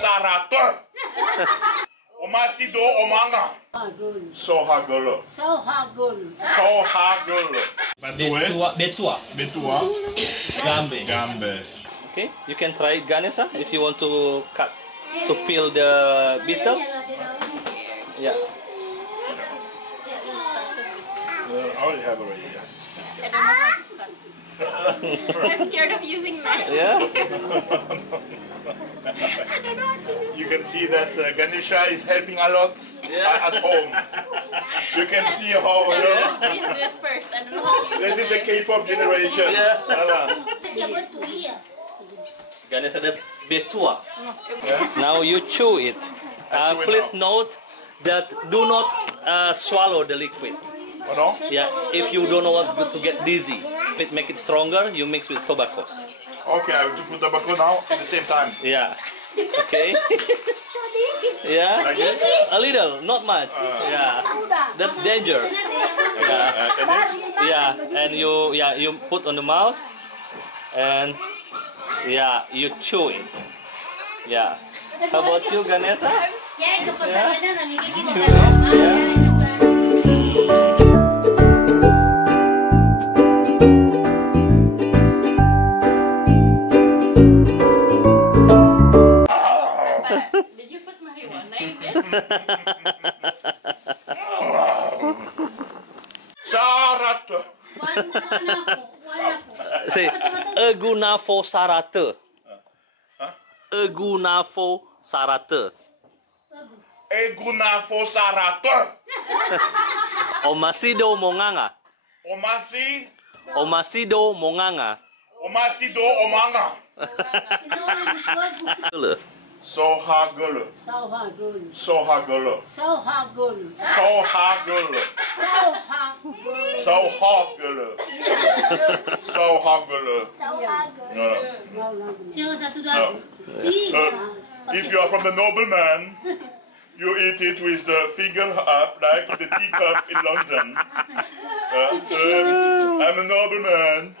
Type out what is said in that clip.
Sarata. Omasido omanga. So hagolo. Betua. Gambe. Okay, you can try Ganesha if you want to cut, to peel the beetle. Yeah. I already have already. I don't know how to cut. I'm scared of using knife. Yeah. You can see that Ganesha is helping a lot at home. You can see how. Please do it first. I don't know how to use This is the K-pop generation. Yeah. Voilà. Ganesha, that's betua. Yeah. Now you chew it. Please note that do not swallow the liquid. Oh no? Yeah, if you don't want to get dizzy, make it stronger, you mix with tobacco. Okay, I have to put tobacco now at the same time. Yeah. Okay. Yeah. Like this? A little, not much. Yeah. That's danger. Yeah. And this? Yeah. And you put on the mouth, and you chew it. Yeah. How about you, Ganesha? Yeah. Chew it. Yeah. Did you put marijuana in this? Sarata. Say, Egunafo sarata. Egunafo sarata. Egunafo sarata. Omasido monganga. Omasido monganga. Omasido omanga. So hagolo. So hagolo. If you are from the nobleman, you eat it with the finger up, like the teacup in London. I'm a nobleman.